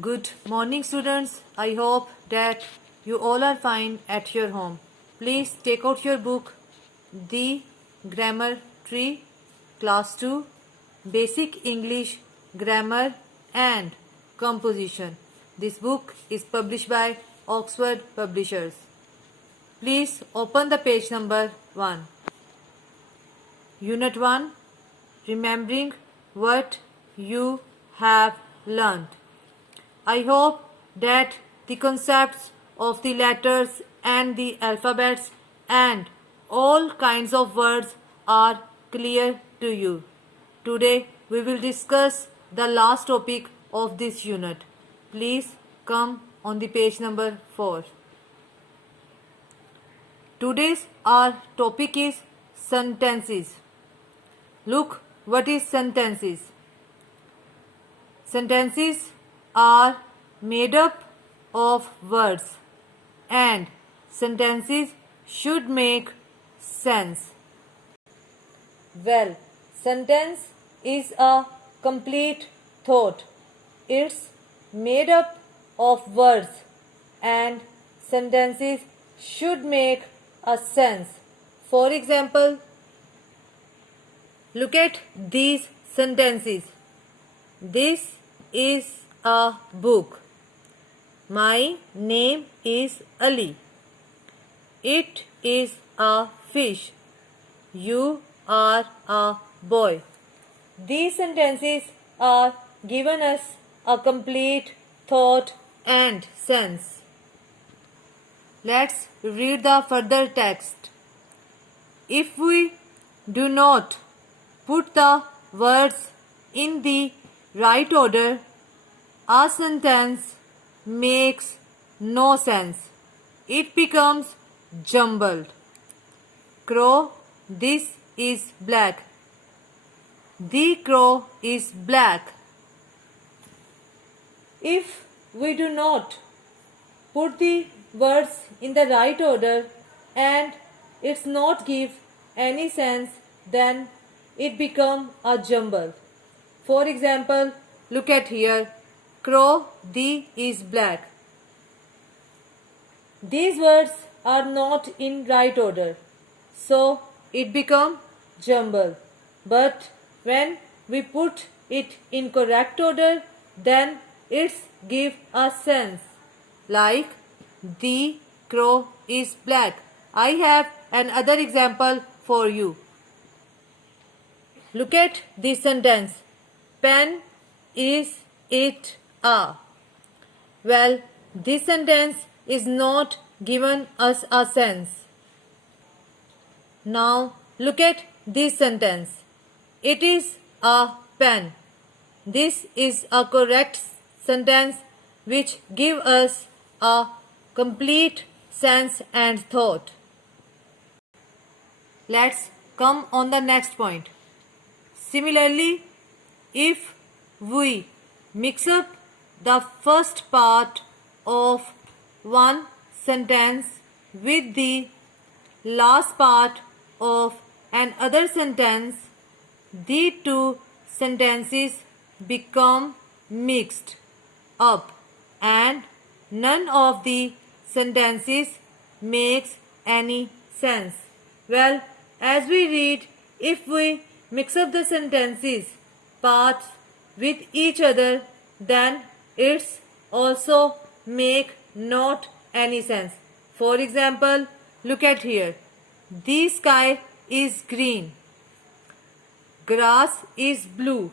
Good morning, students. I hope that you all are fine at your home. Please take out your book, The Grammar Tree, Class 2, Basic English Grammar and Composition. This book is published by Oxford Publishers. Please open the page number 1. Unit 1, Remembering what you have learned. I hope that the concepts of the letters and the alphabets and all kinds of words are clear to you. Today we will discuss the last topic of this unit. Please come on the page number 4. Today's our topic is sentences. Look what is sentences. Sentences are made up of words and sentences should make sense. Well, sentence is a complete thought. It's made up of words and sentences should make a sense. For example, look at these sentences. This is a book. My name is Ali. It is a fish. You are a boy. These sentences are given us a complete thought and sense. Let's read the further text. If we do not put the words in the right order, a sentence makes no sense. It becomes jumbled. Crow, this is black. The crow is black. If we do not put the words in the right order and it's not give any sense, then it become a jumble. For example, look at here. Crow, the is black. These words are not in right order, so it become jumble. But when we put it in correct order, then it's give a sense. Like the crow is black. I have another example for you. Look at this sentence. Pen is it a. Well, this sentence is not given us a sense. Now look at this sentence. It is a pen. This is a correct sentence which give us a complete sense and thought. Let's come on the next point. Similarly, if we mix up the first part of one sentence with the last part of another sentence, the two sentences become mixed up and none of the sentences makes any sense. Well, as we read, if we mix up the sentences parts with each other, then it's also make not any sense. For example, look at here. The sky is green. Grass is blue.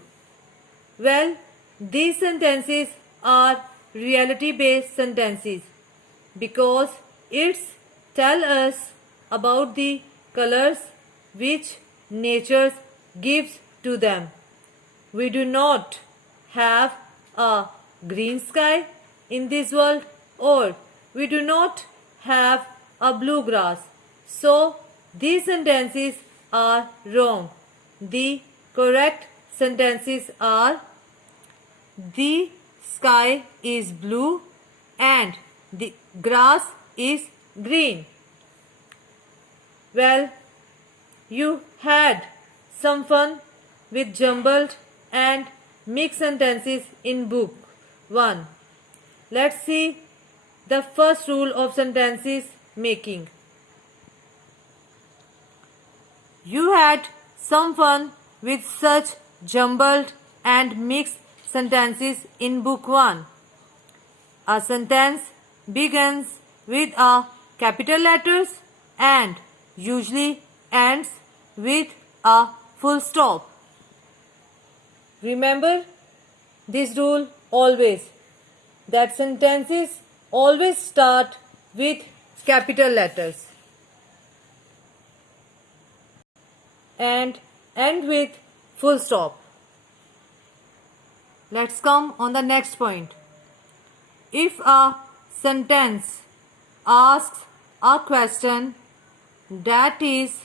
Well, these sentences are reality-based sentences because it's tell us about the colors which nature gives to them. We do not have a green sky in this world, or we do not have a blue grass. So these sentences are wrong. The correct sentences are: the sky is blue and the grass is green. Well, you had some fun with jumbled and mixed sentences in book 1. let's see the first rule of sentences making. You had some fun with such jumbled and mixed sentences in Book 1. A sentence begins with a capital letters and usually ends with a full stop. Remember this rule always, that sentences always start with capital letters and end with full stop. Let's come on the next point. If a sentence asks a question, that is,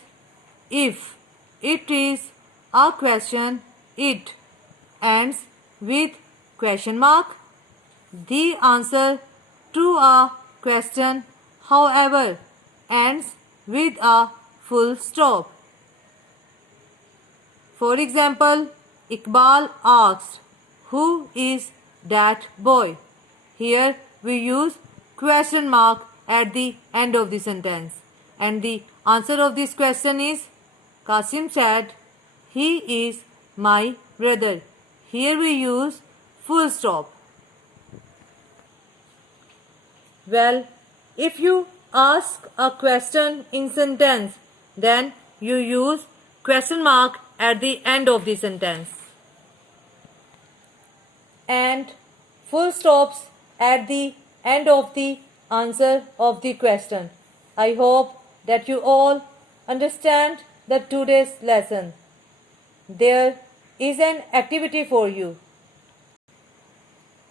if it is a question, it ends with question mark. The answer to a question, however, ends with a full stop. For example, Iqbal asked, "Who is that boy?" Here we use question mark at the end of the sentence. And the answer of this question is, Qasim said, "He is my brother." Here we use full stop. Well, if you ask a question in sentence, then you use question mark at the end of the sentence and full stops at the end of the answer of the question. I hope that you all understand the today's lesson. There is an activity for you.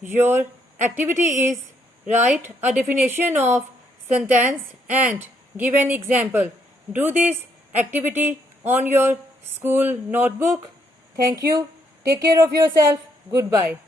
Your activity is write a definition of sentence and give an example. Do this activity on your school notebook. Thank you. Take care of yourself. Goodbye.